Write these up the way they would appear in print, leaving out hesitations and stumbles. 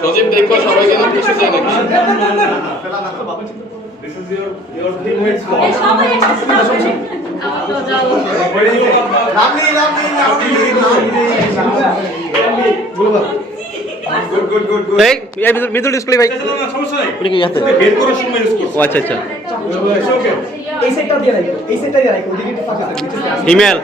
সজীব দেখো সবাই কেন কিছু যায় নাকি? This is your teammates fault. সবাই একসাথে যাও। Good. এই মিদুল ডিসপ্লে ভাই না সমস্যা নাই। উনি কি আছে বের করার সময় ইউজ করো। ও আচ্ছা আচ্ছা ওকে। এই সেটটা দিয়ে রাখো, এই সেটটা দিয়ে রাখো, ওদিকে একটু ফাঁকা থাকবে। ইমেল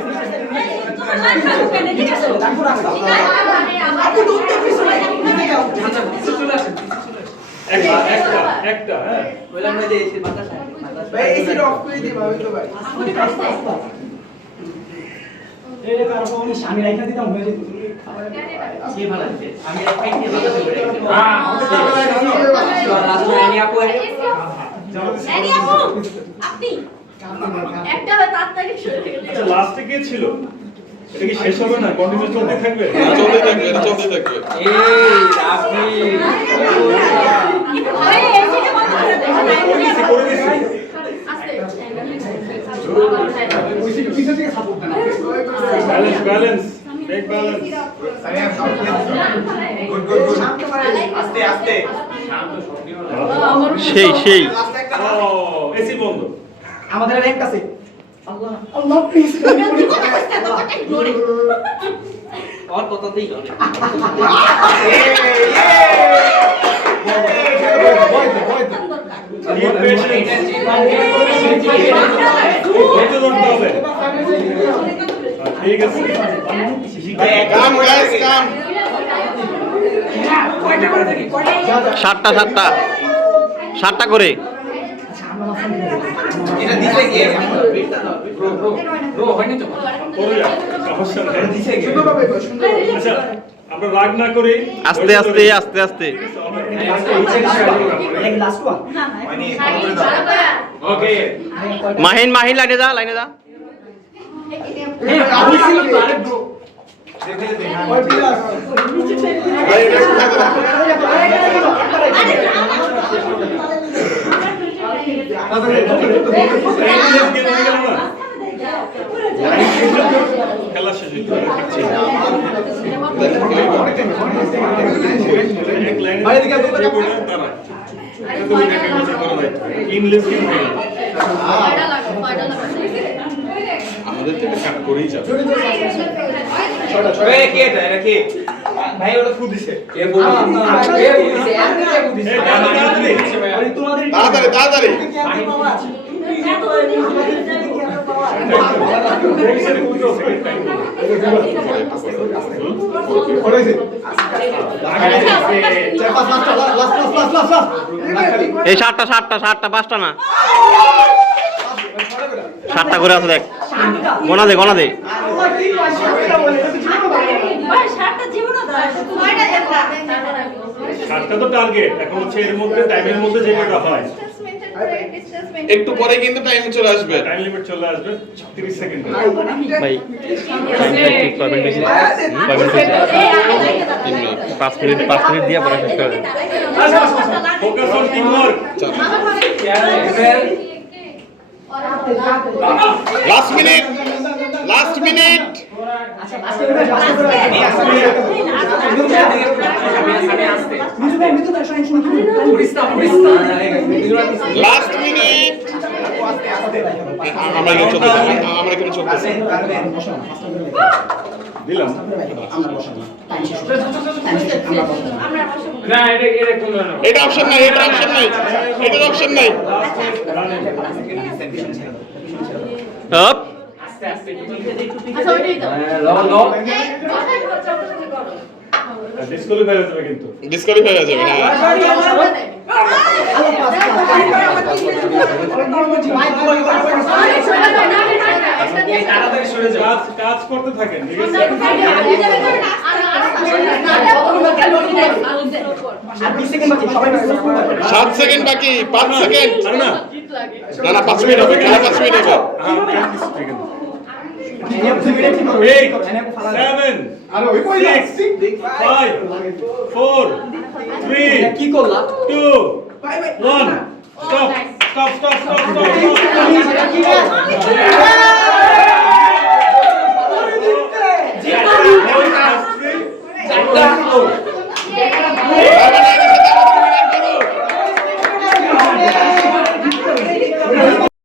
একটা হ্যাঁ। ভাই এই সেট অফ করে দিই ভাই তো ভাই। এই যে কারো কোন আমি রাইখা দিতাম হয়ে যেত। কে ভালো আছে আমি রাইখা দিয়ে ভালো করে হ্যাঁ লাস্ট এনি আপু এনি আপু আপনি একটা তাড়াতাড়ি শুরু করে আচ্ছা লাস্টে কে ছিল? এটা কি শেষ হবে না? কন্টিনিউ চলতে থাকবে? চলতে থাকবে, এটা চলতে থাকবে। এই আপনি ভাই এই থেকে বন্ধ করে দেন করে দিছি। আস্তে ওই সেট পিছে থেকে সাপোর্ট দেন। Balance make balance. গুড শান্ত করে আস্তে আস্তে সেই ও এসি বন্ধ। আমাদের র্যাঙ্ক আছে। আল্লাহ আল্লাহ প্লিজ কথা কইতে তো কথা ইগনোর और কথাতেই গেল Be patient. ধৈর্য ধরতে হবে। ঠিক আছে। কাম গাইস কাম। কয়টা করে থাকি কয়টা সাতটা করে এটা দিছে গিয়ে ব্রো হয়নি তো করে যাও। সমস্যা নেই। দিছে গিয়ে সুন্দরভাবে সুন্দর আচ্ছা আমরা রাগ না করে আস্তে এক লাস্ট ওয়ান ওকে মাহিন লাইনে যা আমি ছিল তো আরে ব্রো ওই প্লাস ভাই এটা কোথায় রাখো? খেলা শেষ হইতে এক লাইনে যে করে তারা তুমি দেখে কিছু করো না ইংলিশ গেম খেলো কয়টা লাগবে আমাদের থেকে কাট করেই যাবে। এই কে এটা কি ভাই ওটা ফু দিছে কে বলছে কে বলছে আপনি কে বলছে এই তাড়াতাড়ি আরে তোমাদের তাড়াতাড়ি এই সাতটা পাঁচটা না সাতটা করে আছে দেখ গোনা দে ভাই শার্টটা জীবন দাও কয়টা একটা সাতটা তো টার্গেট এখন হচ্ছে এর মধ্যে টাইমের মধ্যে যে কটা হয় একটু পরে কিন্তু টাইম চলে আসবে। টাইম লিমিট চলে আসবে 30 সেকেন্ড ভাই ঠিক করবেন বেশি 5 মিনিট দিয়ে পরে শেষ করে দেন focus on team work last minute আচ্ছা আজকে মিতু দা শুনুন পুরিস্তা লাস্ট মিনিট আমরা এখানে চলতেছি দিলাম আমরা বসাবো টাইম শেষ আমরা বসাবো না এটা কোন না এটা অপশন নাই আপ আস্তে আস্তে আচ্ছা ওইটাই তো লো ডিসকোয়ালিফাই হয়ে যাবে কিন্তু ডিসকোয়ালিফাই হয়ে যাবে। হ্যাঁ তাড়াতাড়ি সরে যাও কাজ করতে থাকেন ঠিক আছে 7 সেকেন্ড বাকি 5 সেকেন্ড আরে না না 5 মিনিট হবে খেলা 5 মিনিট হবে। 8 7 আরে ওই কই 5 4 3 কি করলা 2 1 স্টপ কি